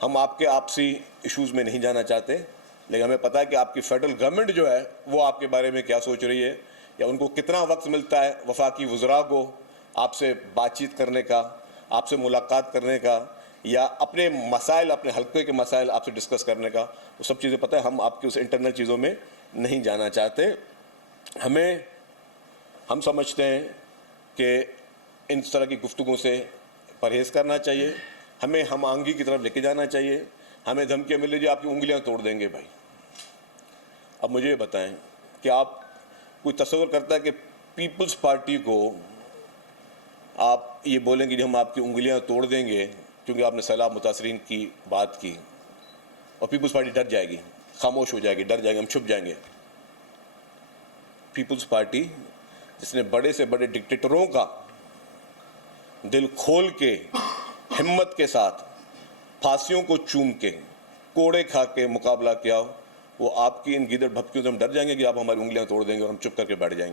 हम आपके आपसी इश्यूज़ में नहीं जाना चाहते, लेकिन हमें पता है कि आपकी फेडरल गवर्नमेंट जो है वो आपके बारे में क्या सोच रही है, या उनको कितना वक्त मिलता है वफाकी वज़रा को आपसे बातचीत करने का, आपसे मुलाकात करने का, या अपने मसाइल, अपने हल्के के मसाइल आपसे डिस्कस करने का। वो सब चीज़ें पता है, हम आपकी उस इंटरनल चीज़ों में नहीं जाना चाहते। हम समझते हैं कि इन तरह की गुफ्तगू से परहेज़ करना चाहिए, हमें हम आंगी की तरफ लेके जाना चाहिए। हमें धमकियाँ मिल रही आपकी उंगलियां तोड़ देंगे भाई। अब मुझे ये बताएं कि आप कोई तस्वीर करता है कि पीपल्स पार्टी को आप ये बोलेंगे कि हम आपकी उंगलियां तोड़ देंगे क्योंकि आपने सैलाब मुतासरीन की बात की, और पीपल्स पार्टी डर जाएगी, खामोश हो जाएगी, डर जाएगी, हम छुप जाएंगे। पीपल्स पार्टी जिसने बड़े से बड़े डिक्टेटरों का दिल खोल के, हिम्मत के साथ, फांसियों को चूम के, कोड़े खा के मुकाबला किया, वो आपकी इन गीदड़ भपकियों से हम डर जाएंगे कि आप हमारी उंगलियां तोड़ देंगे और हम चुप करके बैठ जाएंगे।